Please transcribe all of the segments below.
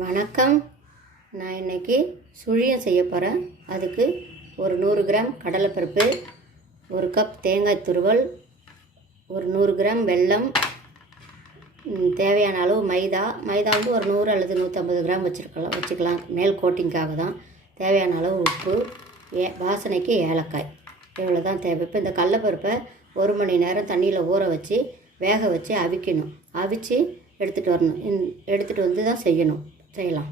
வணக்கம். நான் இன்றைக்கி சுழியம் செய்ய போகிறேன். அதுக்கு ஒரு 100 கிராம் கடலைப்பருப்பு, 1 கப் தேங்காய் துருவல், ஒரு 100 கிராம் வெல்லம், தேவையான அளவு மைதா வந்து ஒரு 100 அல்லது 150 கிராம் வச்சுக்கலாம். மேல் கோட்டிங்காக தான். தேவையான அளவு உப்பு, வாசனைக்கு ஏலக்காய், இவ்வளோ தான் தேவை. இப்போ இந்த கடலைப்பருப்பை 1 மணி நேரம் தண்ணியில் ஊற வச்சு வேக வச்சு அவிக்கணும். அவிச்சு எடுத்துகிட்டு வரணும். எடுத்துகிட்டு வந்து தான் செய்யலாம்.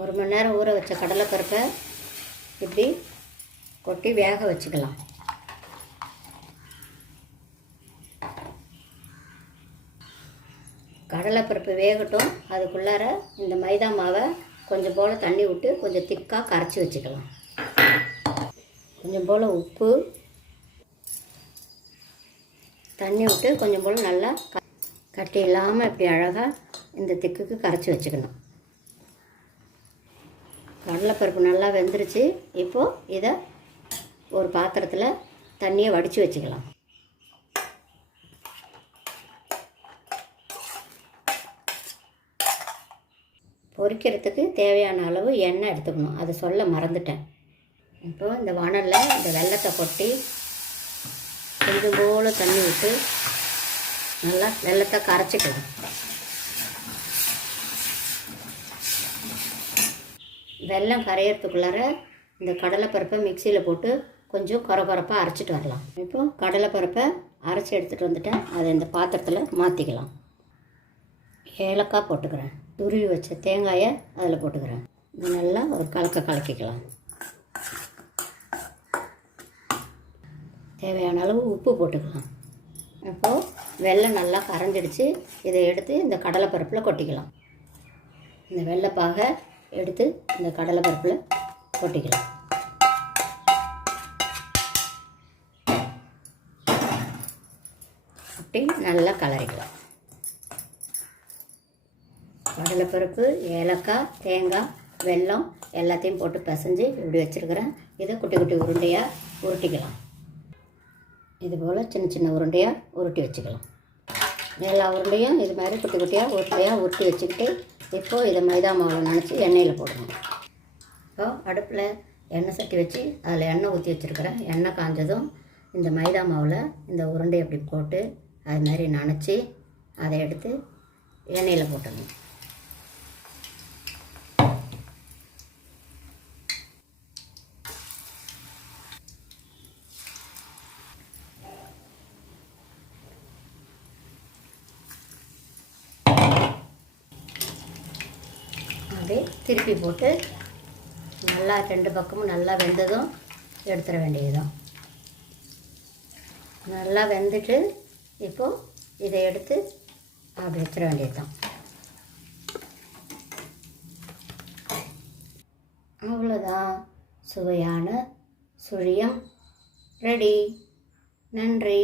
1 மணி நேரம் ஊற வச்ச கடலைப்பருப்பை இப்படி கொட்டி வேக வச்சுக்கலாம். கடலைப்பருப்பு வேகட்டும். அதுக்குள்ளார இந்த மைதா மாவை கொஞ்சம் போல் தண்ணி விட்டு கொஞ்சம் திக்காக கரைச்சி வச்சுக்கலாம். கொஞ்சம் போல் உப்பு, தண்ணி விட்டு கொஞ்சம் போல் நல்லா கட்டி இல்லாமல் இப்படி அழகாக இந்த திக்குக்கு கரைச்சி வச்சுக்கணும். கடலைப்பருப்பு நல்லா வெந்துருச்சு. இப்போது இதை ஒரு பாத்திரத்தில் தண்ணியை வடித்து வச்சுக்கலாம். பொரிக்கிறதுக்கு தேவையான அளவு எண்ணெய் எடுத்துக்கணும். அதை சொல்ல மறந்துட்டேன். இப்போது இந்த வாணலில் இந்த வெல்லத்தை கொட்டி கொஞ்சம் போல் தண்ணி விட்டு நல்லா வெல்லத்தை கரைச்சிக்கலாம். வெல்லம் கரையிறதுக்குள்ளார இந்த கடலைப்பருப்பை மிக்சியில் போட்டு கொஞ்சம் கொரப்பாக அரைச்சிட்டு வரலாம். இப்போது கடலைப்பருப்பை அரைச்சி எடுத்துகிட்டு வந்துட்டேன். அதை இந்த பாத்திரத்தில் மாற்றிக்கலாம். ஏலக்காய் போட்டுக்கிறேன். துருவி வச்ச தேங்காயை அதில் போட்டுக்கிறேன். இது நல்லா ஒரு கலக்கிக்கலாம். தேவையான அளவு உப்பு போட்டுக்கலாம். இப்போது வெல்லம் நல்லா கரைஞ்சிடுச்சு. இதை எடுத்து இந்த கடலைப்பருப்பில் கொட்டிக்கலாம். இந்த வெள்ளைப்பாகை எடுத்து இந்த கடலைப்பருப்பில் கொட்டிக்கலாம். கொட்டி நல்லா கலரிக்கலாம். கடலைப்பருப்பு, ஏலக்காய், தேங்காய், வெல்லம் எல்லாத்தையும் போட்டு பிசைஞ்சு இப்படி வச்சுருக்கிறேன். இதை குட்டி குட்டி உருண்டையாக உருட்டிக்கலாம். இதுபோல் சின்ன சின்ன உருண்டையாக உருட்டி வச்சுக்கலாம். எல்லா உருண்டையும் இது மாதிரி குட்டி குட்டியாக உருட்டி வச்சுக்கிட்டு இப்போது இதை மைதா மாவில் நனைச்சி எண்ணெயில் போடணும். இப்போது அடுப்பில் எண்ணெய் சட்டி வச்சு அதில் எண்ணெய் ஊற்றி வச்சுருக்கிறேன். எண்ணெய் காஞ்சதும் இந்த மைதா மாவில் இந்த உருண்டையை அப்படி போட்டு அது மாதிரி நனைச்சி அதை எடுத்து எண்ணெயில் போட்டுடணும். அப்படியே திருப்பி போட்டு நல்லா 2 பக்கமும் நல்லா வெந்ததும் எடுத்துட வேண்டியதுதான். நல்லா வெந்துட்டு இப்போது இதை எடுத்து அப்படி வச்சிட வேண்டியதுதான். அவ்வளோதான். சுவையான சுழியம் ரெடி. நன்றி.